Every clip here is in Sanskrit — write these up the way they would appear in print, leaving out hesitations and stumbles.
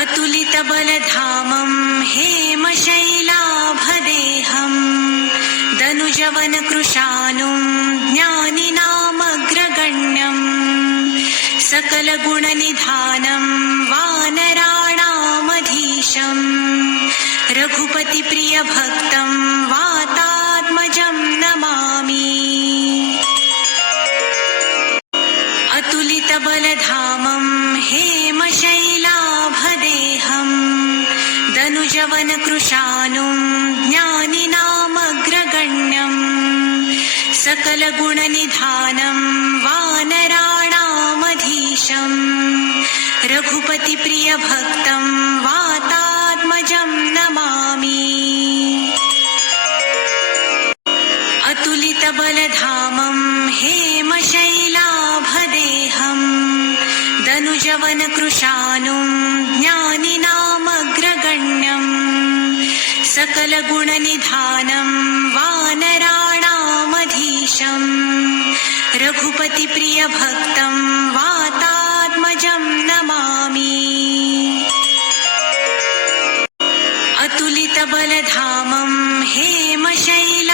अतुलितबलधामं हेमशैलाभदेहं दनुजवनकृशानुं ज्ञानिनामग्रगण्यं सकलगुणनिधानं वानराणामधीशं रघुपतिप्रियभक्तं वातात्मजं नमामि। अतुलितबलधामं हेमशैलाभदेहं दनुजवनकृशानुं ज्ञानिनामग्रगण्यं सकलगुणनिधानं वानराणामधीशं रघुपतिप्रियभक्तं वातात्मजं नमामि। अतुलितबलधामं हेमशैलाभदेहं दनुजवनकृशानुं ज्ञानिनामग्रगण्यं सकलगुणनिधानं वानराणामधीशं रघुपतिप्रियभक्तं वातात्मजं नमामि। अतुलितबलधामं हेमशैलाभदेहं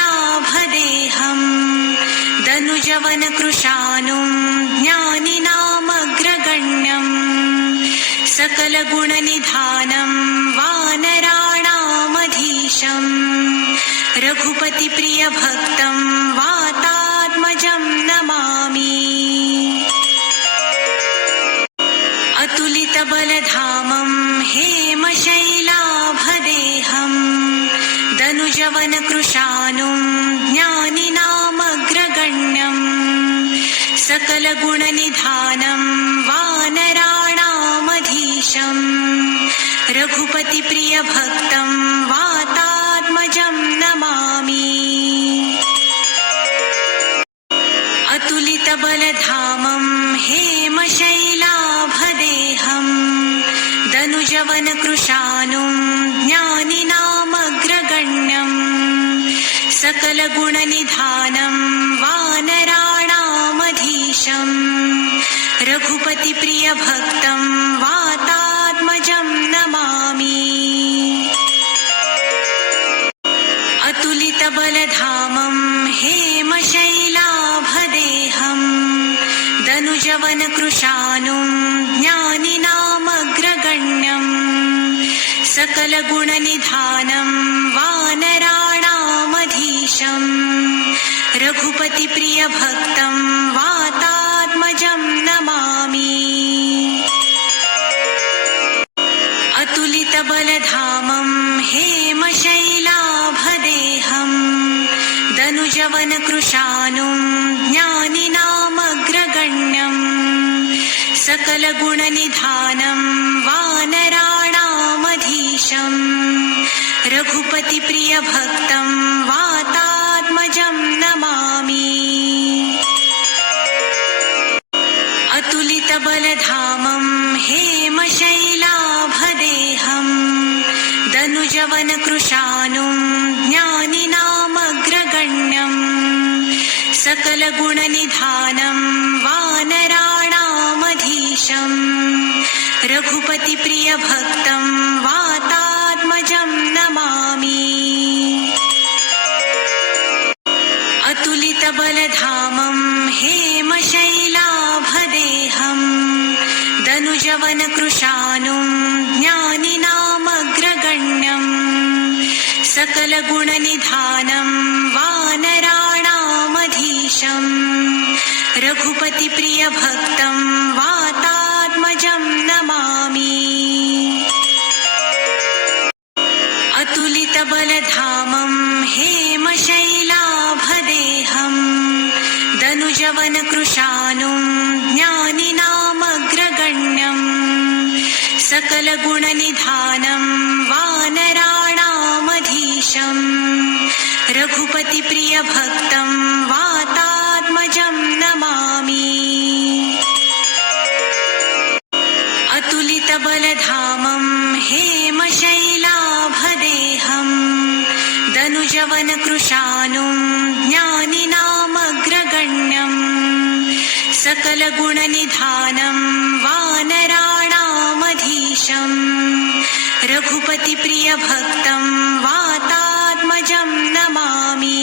दनुजवनकृशानुं ज्ञानिनामग्रगण्यं सकलगुणनिधानं वानराणामधीशं रघुपतिप्रियभक्तं वातात्मजं नमामि। अतुलितबलधामं हेमशैलाभदेहं दनुजवनकृशानुं ज्ञानिनामग्रगण्यं सकलगुणनिधानं वानराणामधीशं रघुपतिप्रियभक्तं वातात्मजं नमामि। अतुलितबलधामं हेमशैलाभदेहं दनुजवनकृशानुं ज्ञानिनामग्रगण्यं सकलगुणनिधानं वानराणामधीशं रघुपतिप्रियभक्तं वातात्मजं नमामि। अतुलितबलधामं हेमशैलाभदेहं दनुजवनकृशानुं ज्ञानिनामग्रगण्यं सकलगुणनिधानं वानराणामधीशं रघुपतिप्रियभक्तं वातात्मजं नमामि। अतुलितबलधामं हेमशैलाभदेहं दनुजवनकृशानुं ज्ञानिनामग्रगण्यं सकलगुणनिधानं वानराणामधीशं रघुपतिप्रियभक्तं वातात्मजं नमामि। अतुलितबलधामं हेमशैलाभदेहं दनुजवनकृशानुं ज्ञानिनामग्रगण्यं सकलगुणनिधानं वानराणामधीशं रघुपतिप्रियभक्तं वातात्मजं नमामि। अतुलितबलधामं हेमशैलाभदेहं दनुजवनकृशानुं ज्ञानिनामग्रगण्यं सकलगुणनिधानं वानराणामधीशं रघुपतिप्रियभक्तं वातात्मजं नमामि। अतुलितबलधामं हेमशैलाभदेहं दनुजवनकृशानुं ज्ञानिनामग्रगण्यं सकलगुणनिधानं वानराणामधीशं रघुपतिप्रियभक्तं वातात्मजं नमामि। अतुलितबलधामं हेमशैलाभदेहं दनुजवनकृशानुं ज्ञानिनामग्रगण्यं सकलगुणनिधानं वानराणामधीशं रघुपतिप्रियभक्तं वातात्मजं नमामि।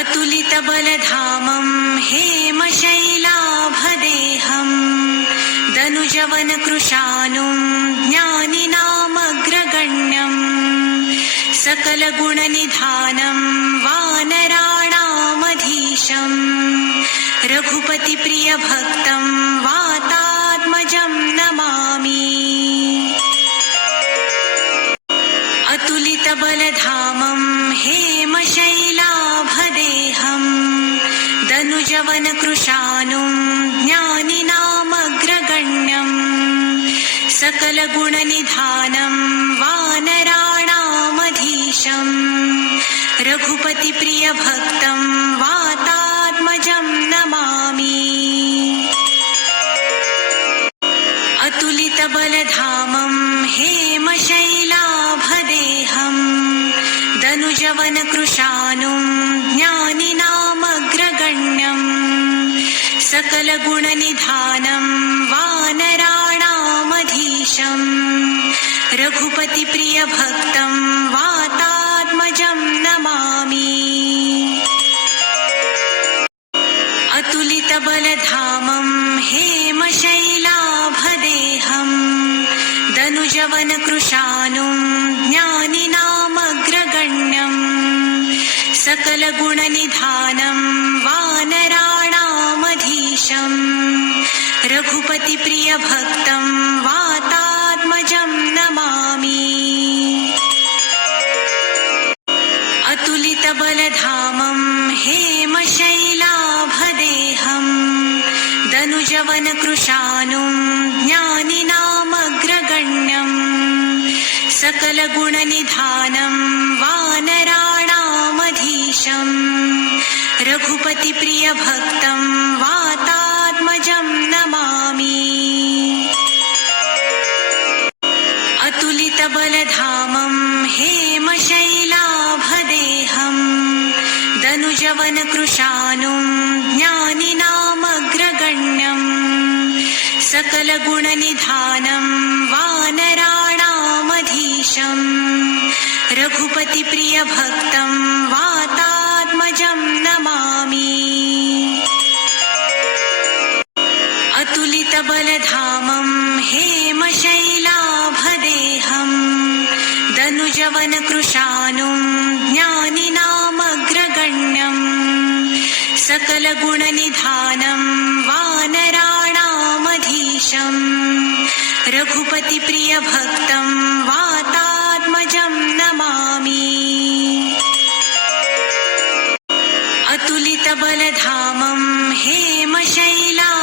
अतुलितबलधामं हेमशैलाभदेहं दनुजवनकृशानुं ज्ञानिनामग्रगण्यं सकलगुणनिधानं वानराणामधीशं रघुपतिप्रियभक्तं वातात्मजं नमामि। अतुलितबलधामं हेमशैलाभदेहं दनुजवनकृशानुं ज्ञानिनामग्रगण्यं सकलगुणनिधानं वानराणामधीशं रघुपतिप्रियभक्तं वातात्मजं नमामि। अतुलितबलधामं हेमशैलाभदेहं दनुजवनकृशानुं ज्ञानिनामग्रगण्यं सकलगुणनिधानं वानराणामधीशं रघुपतिप्रियभक्तं वातात्मजं नमामि। अतुलितबलधामं हेमशैलाभदेहं दनुजवनकृशानुं ज्ञानिनामग्रगण्यं सकलगुणनिधानं वानराणामधीशं रघुपतिप्रियभक्तं वातात्मजं नमामि। अतुलितबलधामं हेमशैलाभदेहं दनुजवनकृशानुं ज्ञानिनामग्रगण्यं सकलगुणनिधानं वानराणामधीशं रघुपतिप्रियभक्तं वातात्मजं नमामि। अतुलितबलधामं हेमशैलाभदेहं दनुजवनकृशानुं ज्ञानिनामग्रगण्यं सकलगुणनिधानं वानराणामधीशं रघुपतिप्रियभक्तं वातात्मजं नमामि। अतुलितबलधामं हेमशैलाभदेहं दनुजवनकृशानुं ज्ञानिनामग्रगण्यं सकलगुणनिधानं वानराणामधीशं रघुपतिप्रियभक्तं वातात्मजं नमामि। अतुलितबलधामं हेमशैलाभदेहं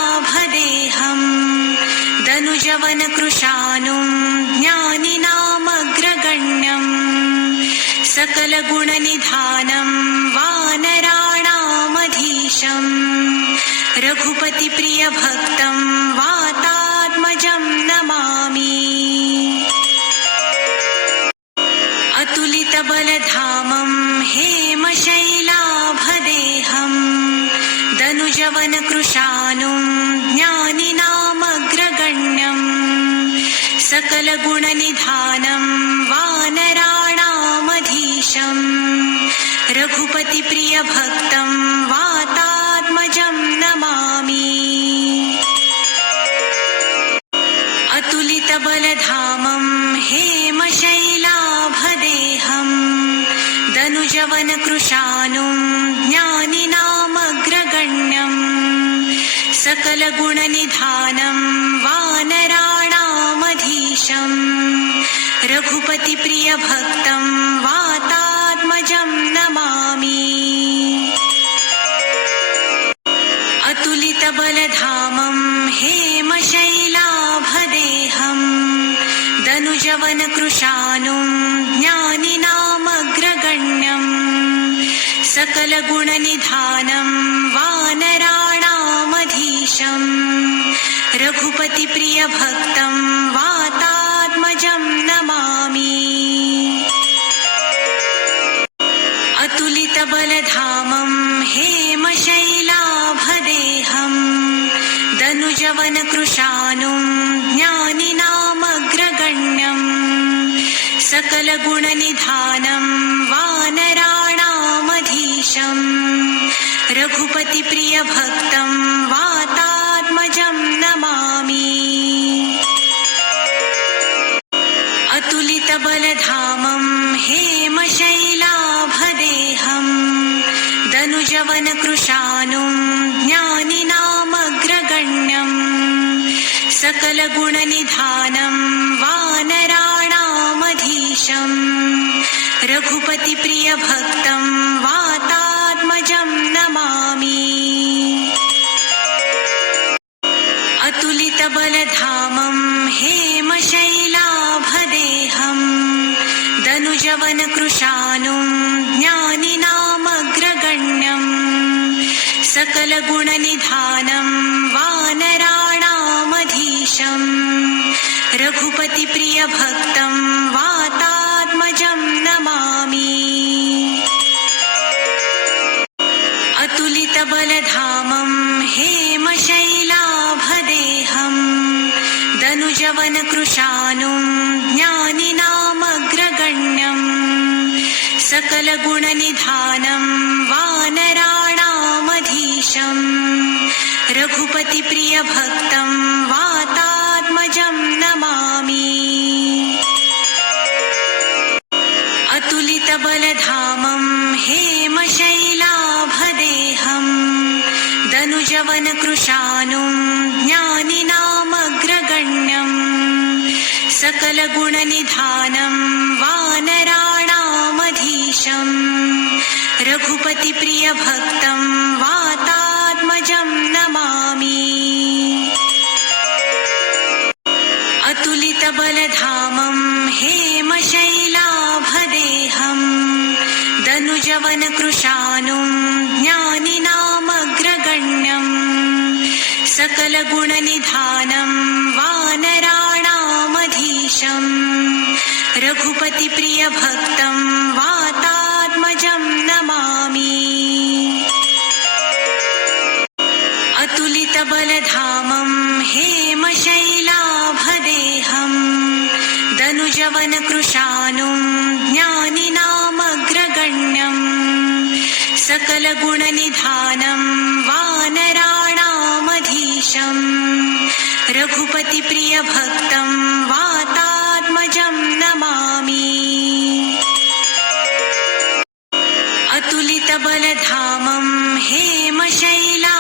दनुजवनकृशानुं ज्ञानिनामग्रगण्यं सकलगुणनिधानं वानराणामधीशं रघुपतिप्रियभक्तं वातात्मजं नमामि। अतुलितबलधामं हेमशैलाभदेहं दनुजवनकृशानुं ज्ञानिनामग्रगण्यं सकलगुणनिधानं वानराणामधीशं रघुपतिप्रियभक्तं वातात्मजं नमामि। अतुलितबलधामं हेमशैलाभदेहं दनुजवनकृशानुं ज्ञानिनामग्रगण्यं सकलगुणनिधानं वानराणामधीशं रघुपतिप्रियभक्तं वातात्मजं नमामि। अतुलितबलधामं हेमशैलाभदेहं दनुजवनकृशानुं ज्ञानिनामग्रगण्यं सकलगुणनिधानं वानराणामधीशं रघुपतिप्रियभक्तं वातात्मजं नमामि। अतुलितबलधामं हेमशैलाभदेहं दनुजवनकृशानुं ज्ञानि सकलगुणनिधानं वानराणामधीशं रघुपतिप्रियभक्तं वातात्मजं नमामि। अतुलितबलधामं हेमशैलाभदेहं दनुजवनकृशानुं ज्ञानिनामग्रगण्यं सकलगुणनिधानं वानराणामधीशं रघुपतिप्रियभक्तं वातात्मजं नमामि। अतुलितबलधामं हेमशैलाभदेहं दनुजवनकृशानुं ज्ञानिनामग्रगण्यं सकलगुणनिधानं वानराणामधीशं रघुपतिप्रियभक्तं वातात्मजं नमामि। अतुलितबलधामं हेमशैलाभदेहं दनुजवनकृशानुं ज्ञानिनामग्रगण्यं सकलगुणनिधानं वानराणामधीशं रघुपतिप्रियभक्तं वातात्मजं नमामि। अतुलितबलधामं हेमशैलाभदेहं दनुजवनकृशानुं ज्ञानिनामग्रगण्यं सकलगुणनिधानं वानराणामधीशं रघुपतिप्रियभक्तं वातात्मजं नमामि। अतुलितबलधामं हेमशैलाभदेहं दनुजवनकृशानुं ज्ञानिनामग्रगण्यं सकलगुणनिधानं वानराणामधीशं रघुपतिप्रियभक्तं वातात्मजं नमामि। अतुलितबलधामं हेमशैलाभदेहं दनुजवनकृशानुं ज्ञानिनामग्रगण्यं सकलगुणनिधानं वानराणामधीशं रघुपतिप्रियभक्तं वातात्मजं नमामि। अतुलितबलधामं हेमशैलाभदेहं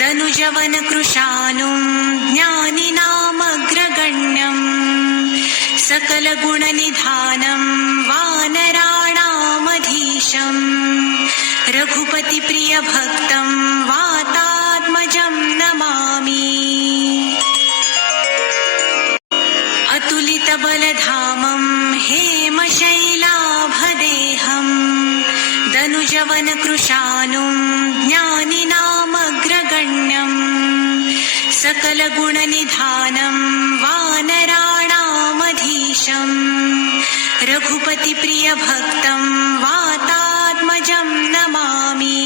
दनुजवनकृशानुं ज्ञानिनामग्रगण्यं सकलगुणनिधानं वानराणामधीशं रघुपतिप्रियभक्तं वातात्मजं नमामि। अतुलितबलधामं हेमशैलाभदेहं दनुजवनकृशानुं ज्ञानिनामग्रगण्यं सकलगुणनिधानं वानराणामधीशं रघुपतिप्रियभक्तं वातात्मजं नमामि।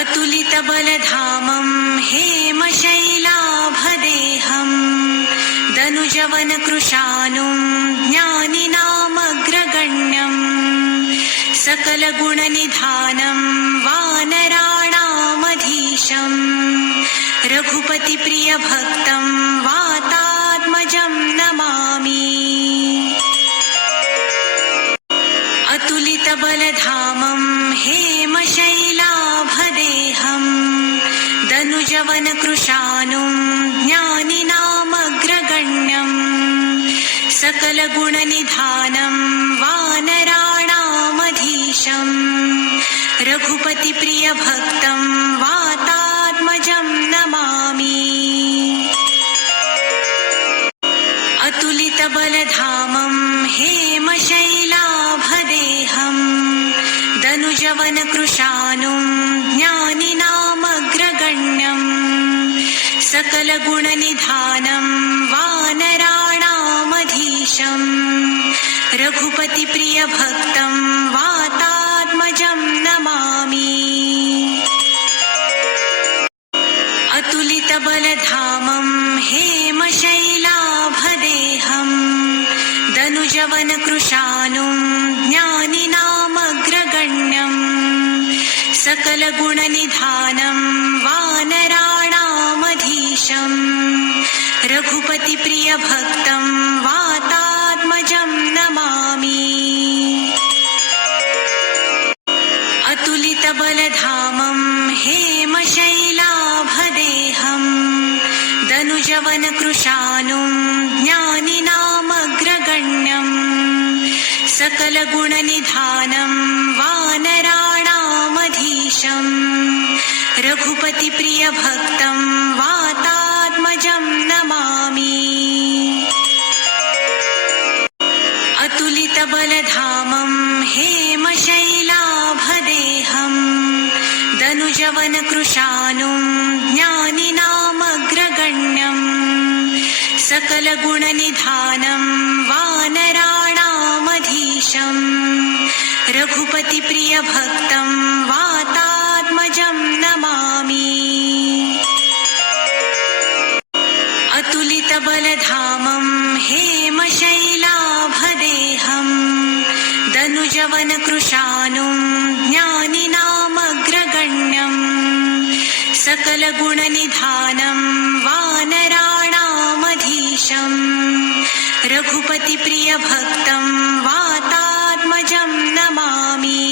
अतुलितबलधामं हेमशैलाभदेहं दनुजवनकृशानुं ज्ञानिनामग्रगण्यं सकलगुणनिधानं वानराणामधीशं रघुपतिप्रियभक्तं वातात्मजं नमामि। अतुलितबलधामं हेमशैलाभदेहं दनुजवनकृशानुं ज्ञानिनामग्रगण्यं सकलगुणनिधानं वानराणामधीशं रघुपतिप्रियभक्तं वातात्मजं नमामि। अतुलितबलधामं हेमशैलाभदेहं दनुजवनकृशानुं ज्ञानिनामग्रगण्यं सकलगुणनिधानं वानराणामधीशं रघुपतिप्रियभक्तं वातात्मजं नमामि। अतुलित अतुलितबलधामं हेमशैलाभदेहं दनुजवनकृशानुं ज्ञानिनामग्रगण्यं सकलगुणनिधानं वानराणामधीशं रघुपतिप्रियभक्तं वातात्मजं नमामि। अतुलितबलधामं हेमशैलाभदेहं दनुजवनकृशानुं ज्ञानिनामग्रगण्यं सकलगुणनिधानं वानराणामधीशं रघुपतिप्रियभक्तं वातात्मजं नमामि। अतुलितबलधामं हेमशैलाभदेहं दनुजवनकृशानुं ज्ञानिनामग्रगण्यं सकलगुणनिधानं वानराणामधीशं रघुपतिप्रियभक्तं वातात्मजं नमामि। अतुलितबलधामं हेमशैलाभदेहं दनुजवनकृशानुं ज्ञानिनामग्रगण्यं सकलगुणनिधानं वानराणामधीशं रघुपतिप्रियभक्तं वातात्मजं नमामि।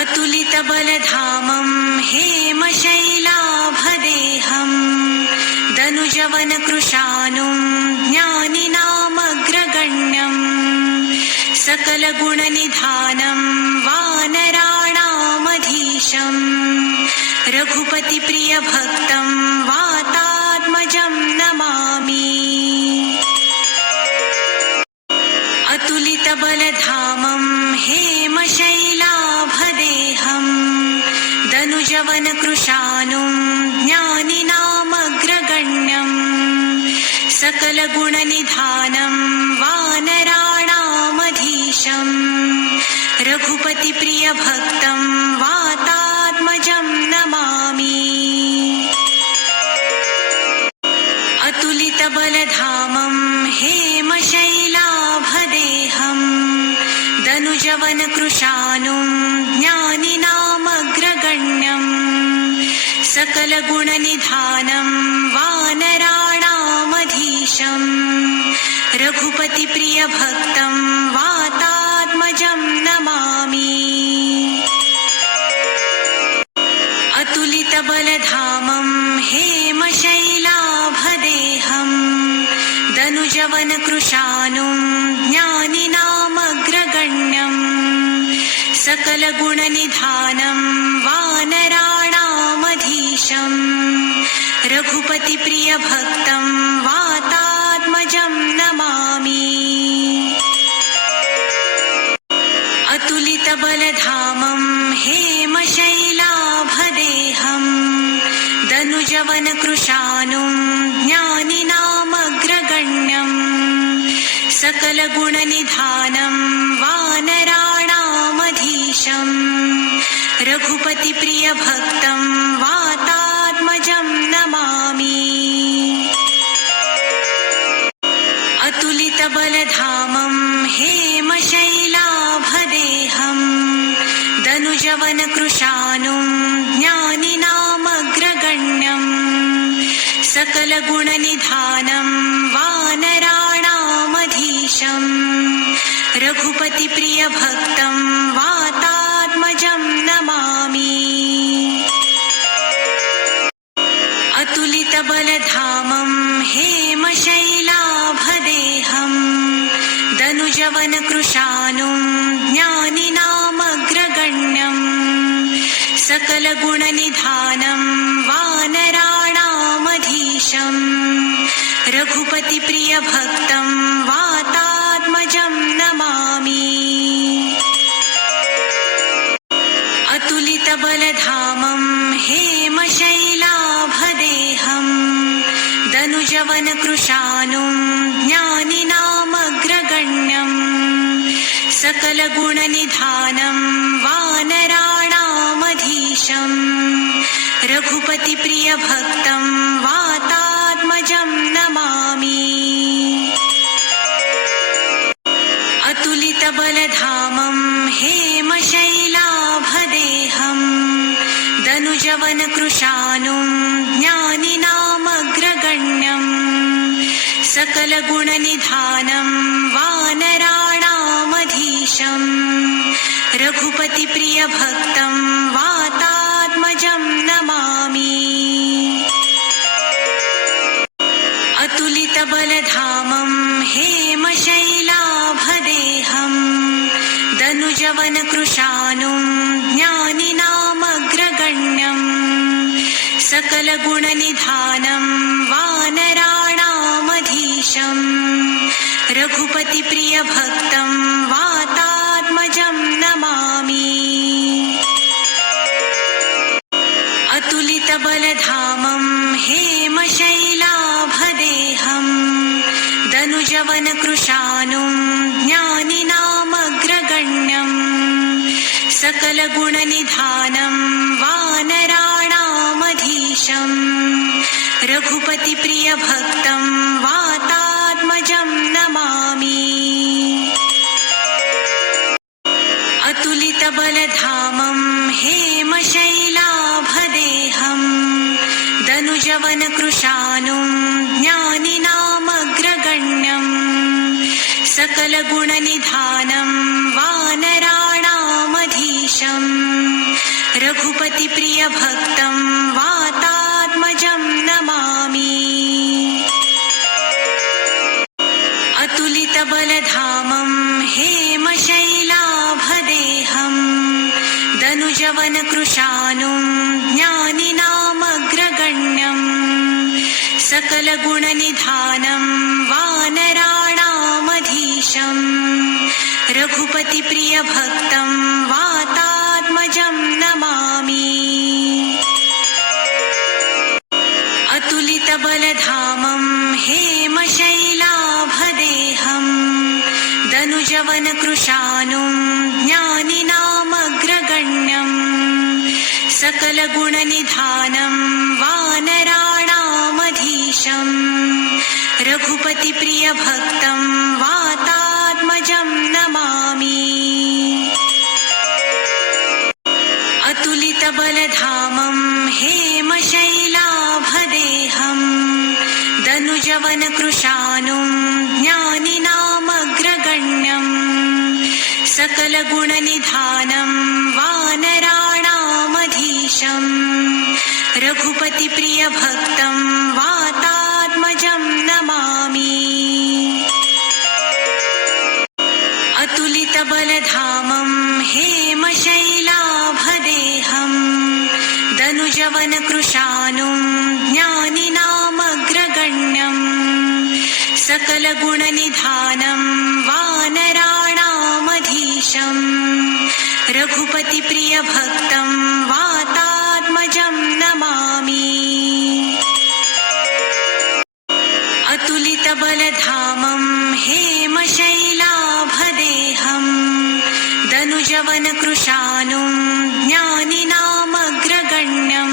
अतुलितबलधामं हेमशैलाभदेहं दनुजवनकृशानुं ज्ञानिनामग्रगण्यं सकलगुणनिधानं वानराणामधीशं रघुपतिप्रियभक्तं वातात्मजं नमामि। अतुलितबलधामं हेमशैलाभदेहं दनुजवनकृशानुं ज्ञानिनामग्रगण्यं सकलगुणनिधानं वानराणामधीशं रघुपतिप्रियभक्तं वातात्मजं नमामि। अतुलितबलधामं हेमशैलाभदेहं दनुजवनकृशानुं ज्ञानिनामग्रगण्यं सकलगुणनिधानं वानराणामधीशं रघुपतिप्रियभक्तं वातात्मजं नमामि। अतुलितबलधामं हेमशैलाभदेहं दनुजवनकृशानुं ज्ञानिनामग्रगण्यं सकलगुणनिधानं वानराणामधीशं रघुपतिप्रियभक्तं वातात्मजं नमामि। अतुलितबलधामं हेमशैलाभदेहं दनुजवनकृशानुं ज्ञानिनामग्रगण्यं सकलगुणनिधानं वानराणामधीशं रघुपतिप्रियभक्तं वातात्मजं नमामि। अतुलितबलधामं हेमशैलाभदेहं दनुजवनकृशानुं ज्ञानिनामग्रगण्यं सकलगुणनिधानं वानराणामधीशं रघुपतिप्रियभक्तं वातात्मजं नमामि। अतुलितबलधामं हेमशैलाभदेहं दनुजवनकृशानुं ज्ञानिनामग्रगण्यं सकलगुणनिधानं वानराणामधीशं रघुपतिप्रियभक्तं वातात्मजं नमामि। अतुलितबलधामं हेमशैलाभदेहं दनुजवनकृशानुं ज्ञानिनामग्रगण्यं सकलगुणनिधानं वानराणामधीशं रघुपतिप्रियभक्तं वातात्मजं नमामि। अतुलितबलधामं हेमशैलाभदेहं दनुजवनकृशानुं ज्ञानिनामग्रगण्यं सकलगुणनिधानं वानराणामधीशं रघुपतिप्रियभक्तं वातात्मजं नमामि। अतुलितबलधामं हेमशैलाभदेहं दनुजवनकृशानुं ज्ञानिनामग्रगण्यं सकलगुणनिधानं वानराणामधीशं रघुपतिप्रियभक्तं वातात्मजं नमामि। अतुलितबलधामं हेमशैलाभदेहं दनुजवनकृशानुं ज्ञानिनामग्रगण्यं सकलगुणनिधानं वानराणामधीशं रघुपतिप्रियभक्तं वातात्मजं नमामि। अतुलितबलधामं हेमशैलाभदेहं दनुजवनकृशानुं ज्ञानिनामग्रगण्यं सकलगुणनिधानं वानराणामधीशं रघुपतिप्रियभक्तं वातात्मजं नमामि। अतुलितबलधामं हेमशैलाभदेहं दनुजवनकृशानुं ज्ञानिनामग्रगण्यं सकलगुणनिधानं वानराणामधीशं रघुपतिप्रियभक्तं वातात्मजं नमामि। अतुलितबलधामं हेमशैलाभदेहं दनुजवनकृशानुं ज्ञानिनामग्रगण्यं सकलगुणनिधानं वानराणामधीशं रघुपतिप्रियभक्तं वातात्मजं नमामि। अतुलितबलधामं हेमशैलाभदेहं दनुजवनकृशानुं ज्ञानिनामग्रगण्यं सकलगुणनिधानं वानराणामधीशं रघुपतिप्रियभक्तं वातात्मजं नमामि। अतुलितबलधामं हेमशैलाभदेहं दनुजवनकृशानुं ज्ञानिनामग्रगण्यं सकलगुणनिधानं वानराणामधीशं रघुपतिप्रियभक्तं वातात्मजं नमामि। अतुलितबलधामं हेमशैलाभदेहं दनुजवनकृशानुं ज्ञानिनामग्रगण्यं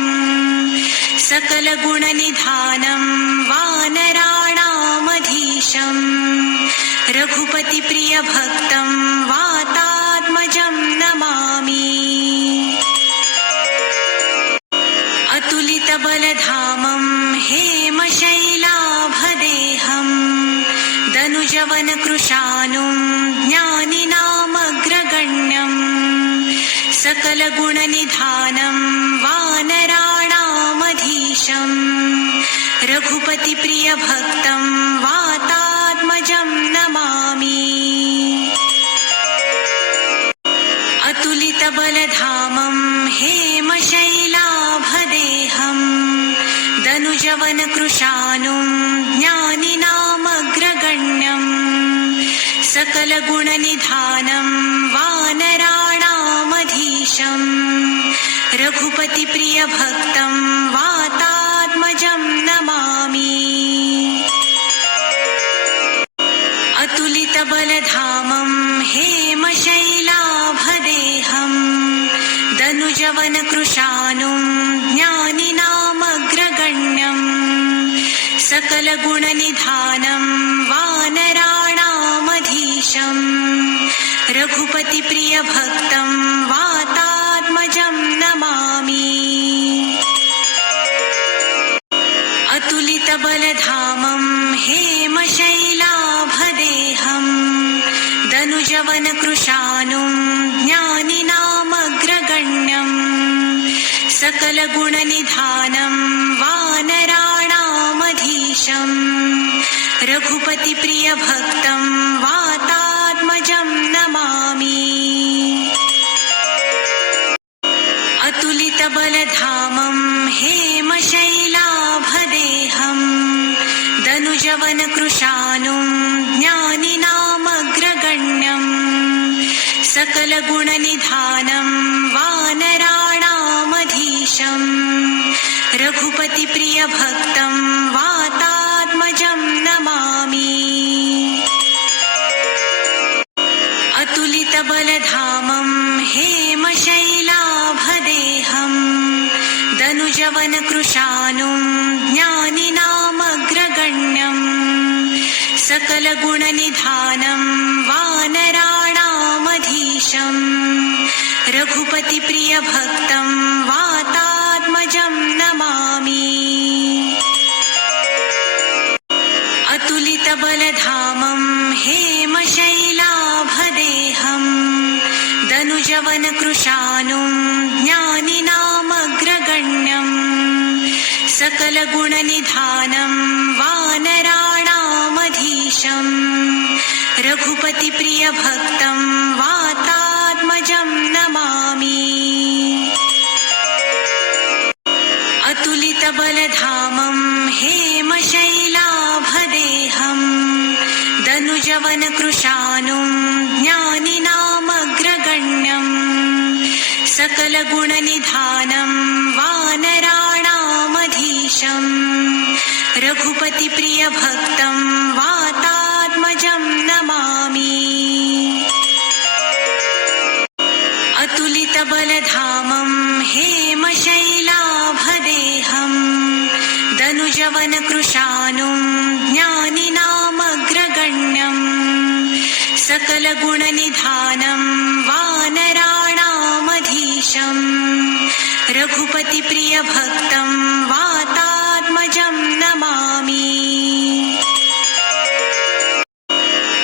सकलगुणनिधानं वानराणामधीशं रघुपतिप्रियभक्तं वातात्मजं नमामि। अतुलितबलधामं हेमशैलाभदेहं दनुजवनकृशानुं ज्ञानिनामग्रगण्यं सकलगुणनिधानं वानराणामधीशं रघुपतिप्रियभक्तं वातात्मजं नमामि। अतुलितबलधामं हेमशैलाभदेहं दनुजवनकृशानुं ज्ञानिनामग्रगण्यं सकलगुणनिधानं वानराणामधीशं रघुपतिप्रियभक्तं वातात्मजं नमामि। अतुलितबलधामं हेमशैलाभदेहं दनुज दनुजवनकृशानुं ज्ञानिनामग्रगण्यं सकलगुणनिधानं वानराणामधीशं रघुपतिप्रियभक्तं वातात्मजं नमामि। अतुलितबलधामं हेमशैलाभदेहं दनुजवनकृशानुं ज्ञानिनामग्रगण्यं सकलगुणनिधानं वानराणामधीशं रघुपतिप्रियभक्तं वातात्मजं नमामि। अतुलितबलधामं हेमशैलाभदेहं दनुजवनकृशानुं ज्ञानिनामग्रगण्यं सकलगुणनिधानं वानराणामधीशं रघुपतिप्रियभक्तं वातात्मजं नमामि। अतुलितबलधामं हेमशैलाभदेहं दनुजवनकृशानुं ज्ञानिनामग्रगण्यं सकलगुणनिधानं वानराणामधीशं रघुपतिप्रियभक्तं वातात्मजं नमामि। अतुलितबलधामं हेमशैलाभदेहं दनुजवनकृशानुं ज्ञानिनामग्रगण्यं सकलगुणनिधानं वानराणामधीशं रघुपतिप्रियभक्तं वातात्मजं नमामि। अतुलितबलधामं हेमशैलाभदेहं दनुजवनकृशानुं ज्ञानिनामग्रगण्यं सकलगुणनिधानं वानराणामधीशं रघुपतिप्रियभक्तं वातात्मजं नमामि। अतुलितबलधामं हेमशैलाभदेहं दनुजवनकृशानुं ज्ञानिनामग्रगण्यं सकलगुणनिधानं वानराणामधीशं रघुपतिप्रियभक्तं वातात्मजं नमामि।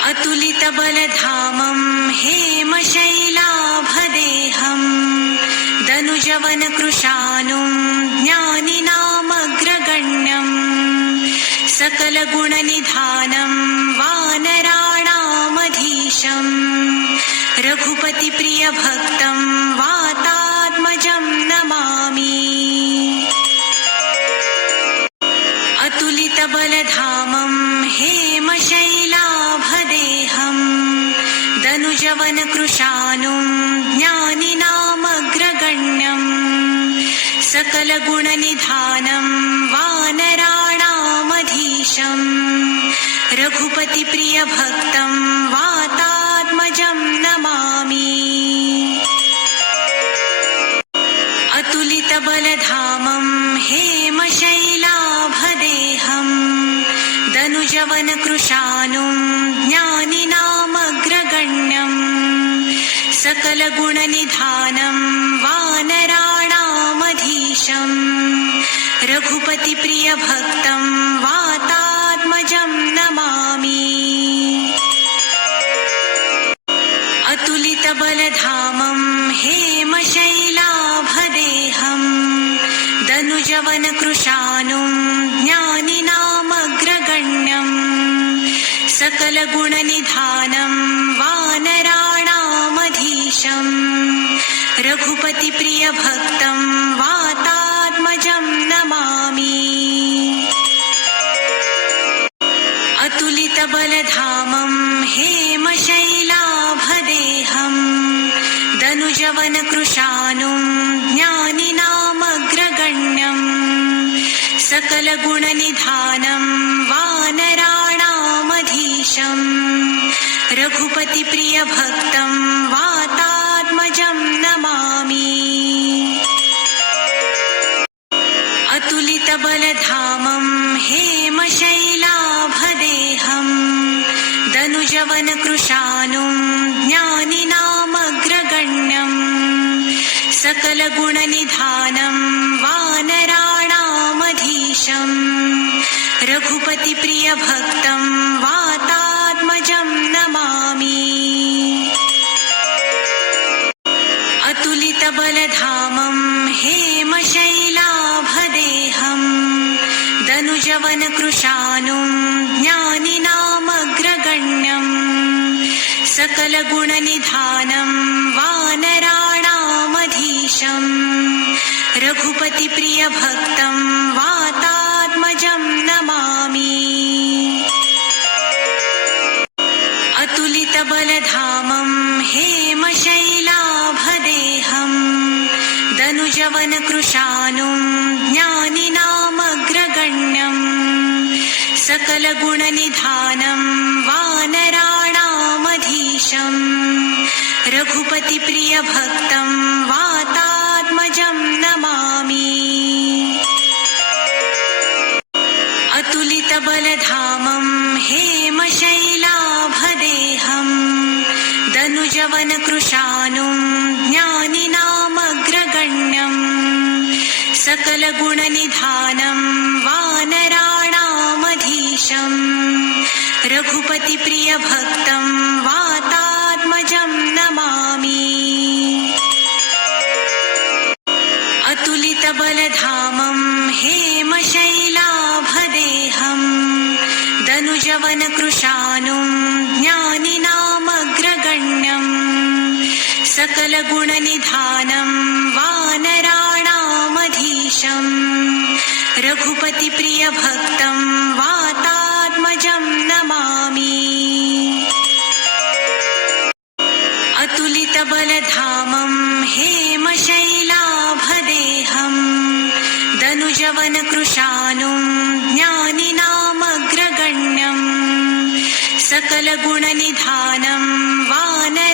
अतुलितबलधामं हेमशैलाभदेहं दनुजवनकृशानुं ज्ञानिनामग्रगण्यं सकलगुणनिधानं वानराणामधीशं रघुपतिप्रियभक्तं वातात्मजं नमामि। अतुलितबलधामं हेमशैलाभदेहं दनुजवनकृशानुं ज्ञानिनामग्रगण्यं सकलगुणनिधानं वानराणामधीशं रघुपतिप्रियभक्तं वातात्मजं नमामि। अतुलितबलधामं हेमशैलाभदेहं दनुजवनकृशानुं ज्ञानिनामग्रगण्यं सकलगुणनिधानं वानराणामधीशं रघुपतिप्रियभक्तं वातात्मजं नमामि। अतुलितबलधामं हेमशैलाभदेहं दनुजवनकृशानुं ज्ञानिनामग्रगण्यं सकलगुणनिधानं वानराणामधीशं रघुपतिप्रियभक्तं वातात्मजं नमामि। अतुलितबलधामं हेमशैलाभदेहं दनुजवनकृशानुं ज्ञानिनामग्रगण्यं सकलगुणनिधानं वानराणामधीशं रघुपतिप्रियभक्तं वातात्मजं नमामि। अतुलितबलधामं हेमशैलाभदेहम् दनुजवनकृशानुं ज्ञानिनामग्रगण्यम् सकलगुणनिधानं वानराणामधीशम् रघुपतिप्रियभक्तं वातात्मजं नमामि। अतुलितबलधामं हेमशैलाभदेहम् दनुजवनकृशानुं ज्ञानिनामग्रगण्यम् सकलगुणनिधानं वानराणामधीशम् रघुपतिप्रियभक्तं वातात्मजं नमामि। अतुलितबलधामं हेमशैलाभदेहम् दनुजवनकृशानुं ज्ञानिनामग्रगण्यम् सकलगुणनिधानं वानराणामधीशम् रघुपतिप्रियभक्तं वातात्मजं नमामि। अतुलितबलधामं हेमशैलाभदेहम् दनुजवनकृशानुं ज्ञानिनामग्रगण्यम् सकलगुणनिधानं वानराणामधीशम् रघुपतिप्रियभक्तं वातात्मजं नमामि। अतुलितबलधामं हेमशैलाभदेहम् दनुजवनकृशानुं ज्ञानिनामग्रगण्यम् सकलगुणनिधानं वानराणामधीशम् रघुपतिप्रियभक्तं वातात्मजं नमामि। अतुलितबलधामं हेमशैलाभदेहम् दनुजवनकृशानुं ज्ञानिनामग्रगण्यम् सकलगुणनिधानं वानराणामधीशम्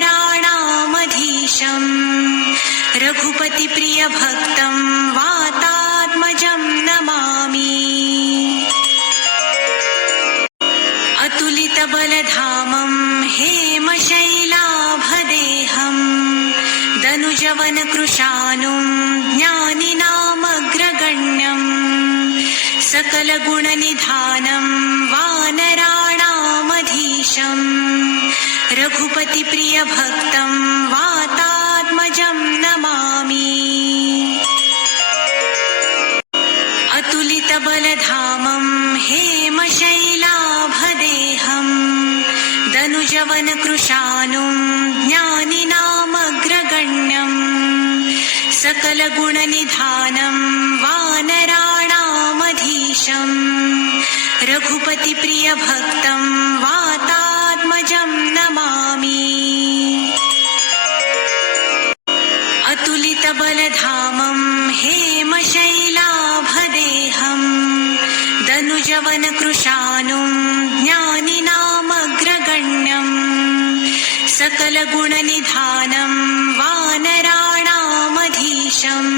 रघुपतिप्रियभक्तं वातात्मजं नमामि। अतुलितबलधामं हेमशैलाभदेहम् दनुजवनकृशानुं ज्ञानिनामग्रगण्यम् सकलगुणनिधानं वानराणामधीशम् रघुपतिप्रियभक्तं वातात्मजं नमामि। अतुलितबलधामं हेमशैलाभदेहम् दनुजवनकृशानुं ज्ञानिनामग्रगण्यम् सकलगुणनिधानं वानराणामधीशम् रघुपतिप्रियभक्तं वातात्मजं नमामि। अतुलितबलधामं हेमशैलाभदेहम् दनुजवनकृशानुं ज्ञानिनामग्रगण्यम् सकलगुणनिधानं वानराणामधीशम्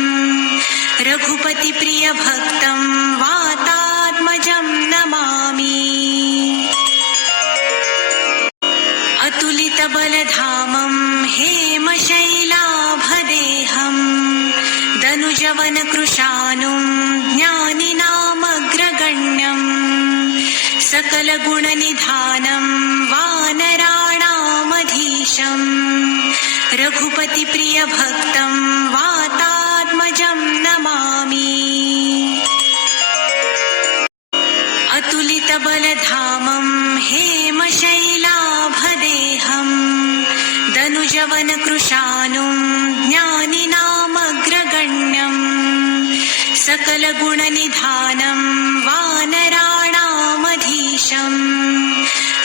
रघुपतिप्रियभक्तं वातात्मजं नमामि। अतुलितबलधामं हेमशैलाभदेहम् दनुजवनकृशानुं ज्ञानिनामग्रगण्यम् सकलगुणनिधानं वानराणामधीशम् रघुपतिप्रियभक्तं वातात्मजं नमामि। अतुलितबलधामं हेमशैलाभदेहम् दनुजवनकृशानुं ज्ञानिनामग्रगण्यम् सकलगुणनिधानं वानराणामधीशम्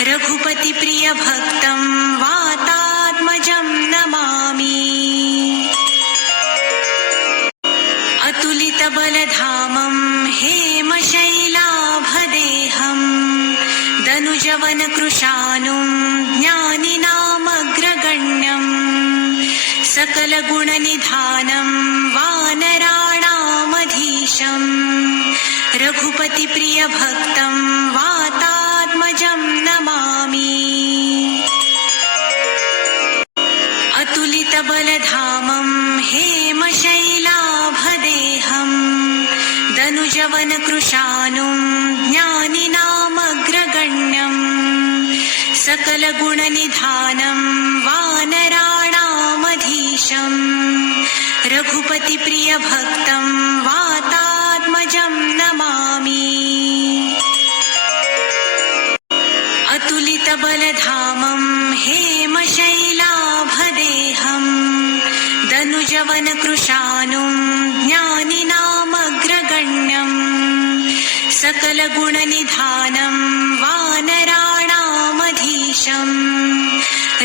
रघुपतिप्रियभक्तं वातात्मजं नमामि। अतुलितबलधामं हेमशैलाभदेहम् दनुजवनकृशानुं ज्ञानिनामग्रगण्यम् सकलगुणनिधानं वानराणामधीशम् रघुपतिप्रियभक्तं वातात्मजं नमामि। अतुलितबलधामं हेमशैलाभदेहं दनुजवनकृशानुं ज्ञानिनामग्रगण्यं सकलगुणनिधानं वानराणामधीशं रघुपतिप्रियभक्तं वातात्मजं नमामि। अतुलितबलधामं हेमशैलाभदेहं दनुजवनकृशानुं ज्ञानिनामग्रगण्यं सकलगुणनिधानं वानराणामधीशं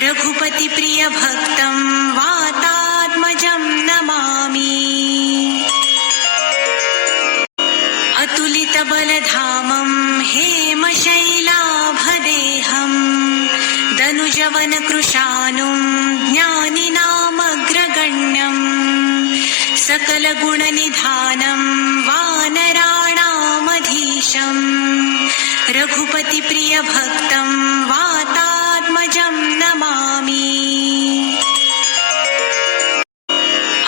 रघुपतिप्रियभक्तं वातात्मजं नमामि। अतुलितबलधामं हेमशैलाभदेहं दनुजवनकृशानुं ज्ञानिनामग्रगण्यं सकलगुणनिधानं वानराणामधीशं रघुपतिप्रियभक्तं वातात्मजं नमामि।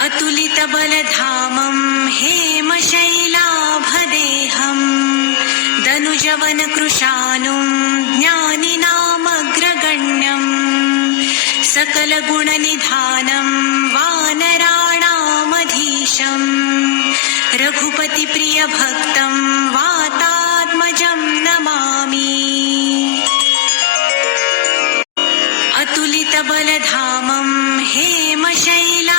अतुलितबलधामं हेमशैलाभदेहं दनुजवनकृशानुं ज्ञानिनामग्रगण्यं सकलगुणनिधानं वानराणामधीशं रघुपतिप्रियभक्तं वातात्मजं नमामि। अतुलितबलधामं हेमशैलाभदेहं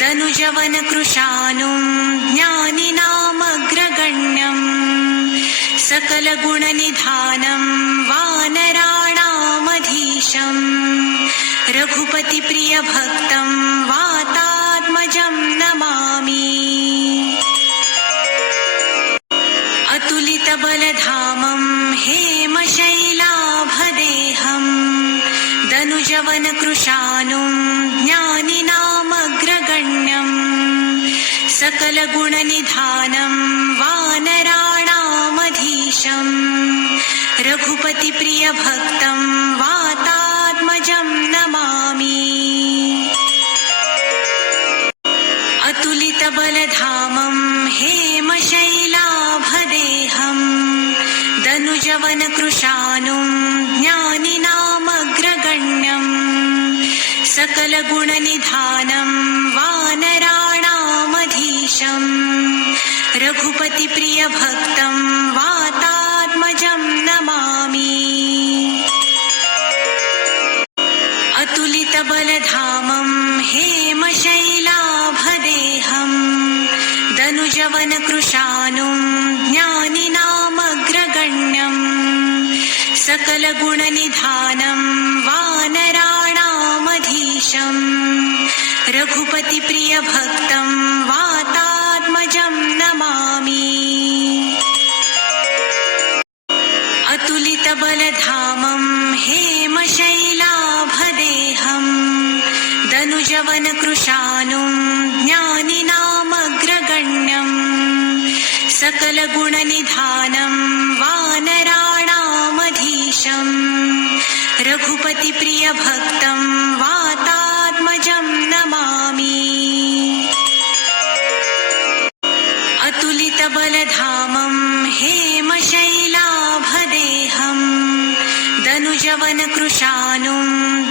दनुजवनकृशानुं ज्ञानिनामग्रगण्यं सकलगुणनिधानं वानराणामधीशं रघुपतिप्रियभक्तं वातात्मजं नमामि। अतुलितबलधामं हेमशैलाभदेहं दनुजवनकृशानुं ज्ञानिनामग्रगण्यं सकलगुणनिधानं वानराणामधीशं रघुपतिप्रियभक्तं वातात्मजं नमामि। अतुलितबलधामं हेमशैलाभदेहं दनुजवनकृशानुं ज्ञानिनामग्रगण्यं सकलगुणनिधानं वानराणामधीशं रघुपतिप्रियभक्तं वातात्मजं नमामि। अतुलितबलधामं हेमशैलाभदेहं दनुजवनकृशानुं ज्ञानिनामग्रगण्यं सकलगुणनिधानं वानराणामधीशं रघुपतिप्रियभक्तं वातात्मजं नमामि। अतुलितबलधामं हेमशैलाभदेहं दनुजवनकृशानुं ज्ञानिनामग्रगण्यं सकलगुणनिधानं वानराणामधीशं रघुपतिप्रियभक्तं वातात्मजं नमामि। अतुलितबलधामं हेमशैलाभदेहं दनुजवनकृशानुं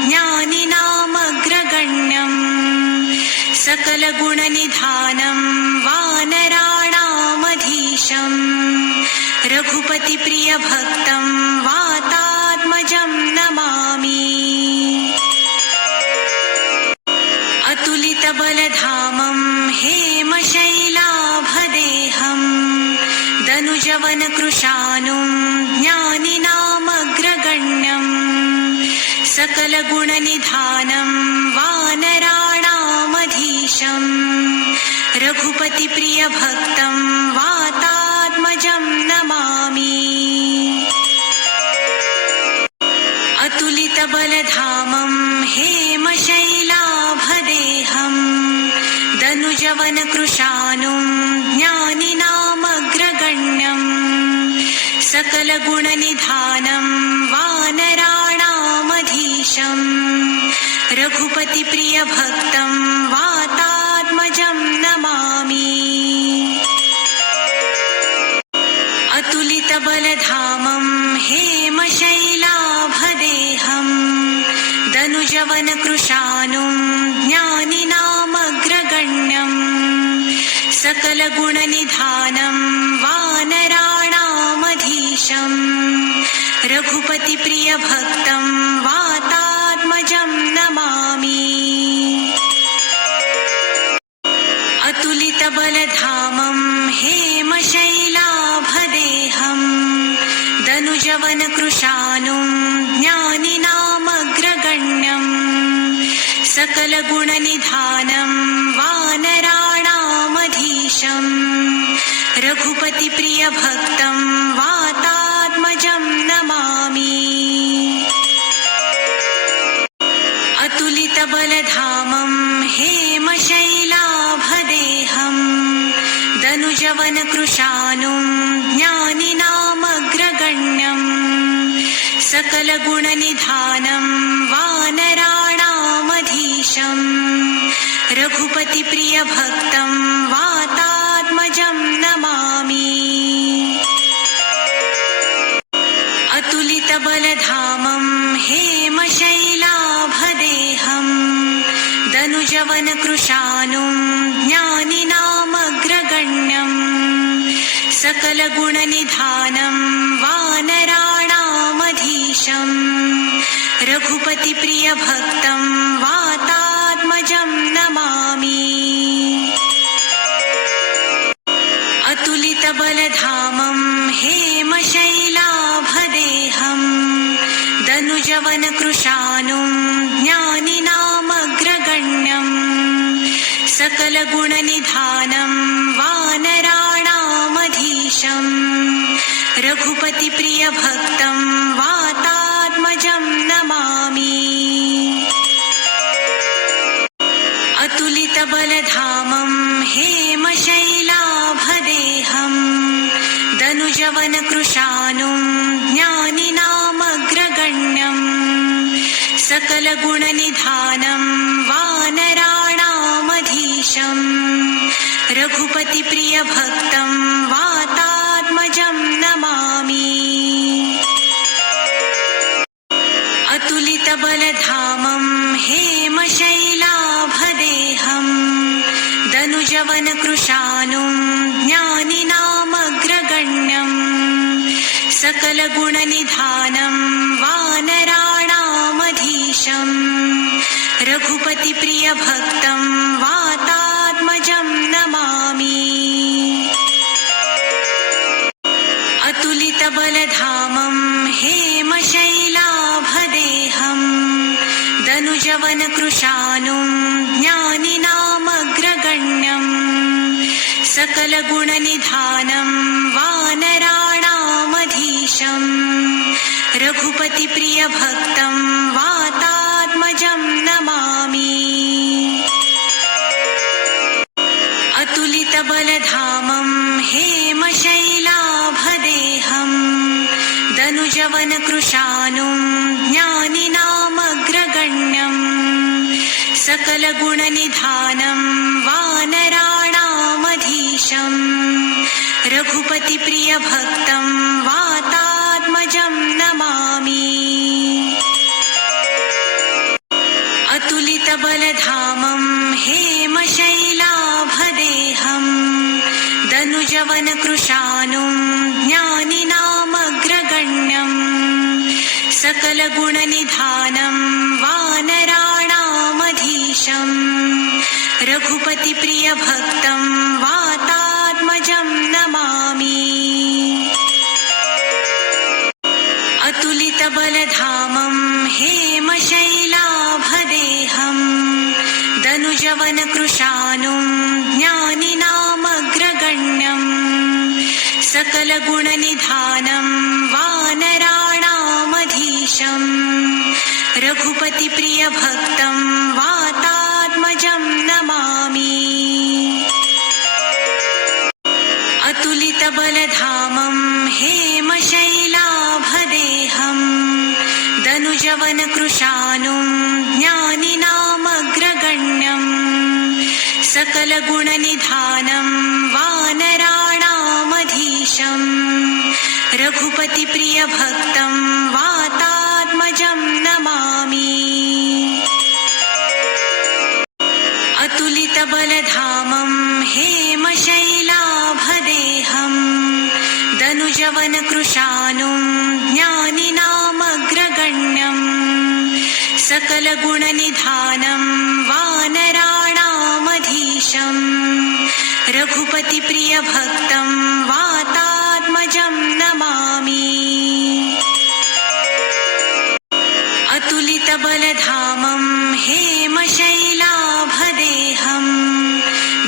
ज्ञानिनामग्रगण्यं सकलगुणनिधानं वानराणामधीशं रघुपतिप्रियभक्तं वातात्मजं नमामि। अतुलितबलधामं हेमशैलाभदेहं दनुजवनकृशानुं ज्ञानिनामग्रगण्यं सकलगुणनिधानं वानराणामधीशं रघुपतिप्रियभक्तं वातात्मजं नमामि। अतुलितबलधामं हेमशैलाभदेहं दनुजवनकृशानुं ज्ञानिनामग्रगण्यं सकलगुणनिधानं वानराणामधीशम् रघुपतिप्रियभक्तं वातात्मजं नमामि। अतुलितबलधामं हेमशैलाभदेहं दनुजवनकृशानुं ज्ञानिनामग्रगण्यं सकलगुणनिधानं वानराणामधीशम् रघुपतिप्रियभक्तं वातात्मजं नमामि। अतुलितबलधामं हेमशैलाभदेहं दनुजवनकृशानुं ज्ञानिनामग्रगण्यं सकलगुणनिधानं वानराणामधीशम् रघुपतिप्रियभक्तं वातात्मजं नमामि। अतुलितबलधामं हेमशैलाभदेहं दनुजवनकृशानुं ज्ञानिनामग्रगण्यं सकलगुणनिधानं वानराणामधीशम् रघुपतिप्रियभक्तं वातात्मजं नमामि। अतुलितबलधामं हेमशैलाभदेहं दनुजवनकृशानुं ज्ञानिनामग्रगण्यं सकलगुणनिधानं वानराणामधीशम् रघुपतिप्रियभक्तं वातात्मजं नमामि। अतुलितबलधामं हेमशैलाभदेहं दनुजवनकृशानुं ज्ञानिनामग्रगण्यं सकलगुणनिधानं वानराणामधीशम् रघुपतिप्रियभक्तं वातात्मजं नमामि। अतुलितबलधामं हेमशैलाभदेहं दनुजवनकृशानुं ज्ञानिनामग्रगण्यं सकलगुणनिधानं वानराणामधीशम् रघुपतिप्रियभक्तं वातात्मजं नमामि। अतुलितबलधामं हेमशैलाभदेहं दनुजवनकृशानुं ज्ञानिनामग्रगण्यं सकलगुणनिधानं वानराणामधीशम् रघुपतिप्रियभक्तं वातात्मजं नमामि। अतुलितबलधामं हेमशैलाभदेहं दनुजवनकृशानुं ज्ञानिनामग्रगण्यं सकलगुणनिधानं वानराणामधीशम् रघुपतिप्रियभक्तं वातात्मजं नमामि। अतुलितबलधामं हेमशैलाभदेहं दनुजवनकृशानुं ज्ञानिनामग्रगण्यं सकलगुणनिधानं वानराणामधीशम् रघुपतिप्रियभक्तं वातात्मजं नमामि। अतुलितबलधामं हेमशैलाभदेहं दनुजवनकृशानुं ज्ञानिनामग्रगण्यं सकलगुणनिधानं वानराणामधीशम् रघुपतिप्रियभक्तं वातात्मजं नमामि। अतुलितबलधामं हेमशैलाभदेहं दनुजवनकृशानुं ज्ञानिनामग्रगण्यं सकलगुणनिधानं वानराणामधीशम् रघुपतिप्रियभक्तं वातात्मजं नमामि। अतुलित अतुलितबलधामं हेमशैलाभदेहम् दनुजवनकृशानुं ज्ञानिनामग्रगण्यम् सकलगुणनिधानं वानराणामधीशम् रघुपतिप्रियभक्तं वातात्मजं नमामि। अतुलितबलधामं हेमशैलाभदेहम् दनुजवनकृशानुं ज्ञानिनामग्रगण्यम् सकलगुणनिधानं वानराणामधीशम् रघुपतिप्रियभक्तं वातात्मजं नमामि। अतुलितबलधामं हेमशैलाभदेहम्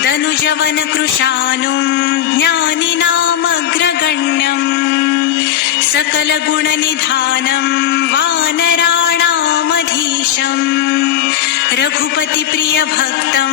दनुजवनकृशानुं ज्ञानिनामग्रगण्यम् सकलगुणनिधानं वानराणामधीशम् रघुपतिप्रियभक्तं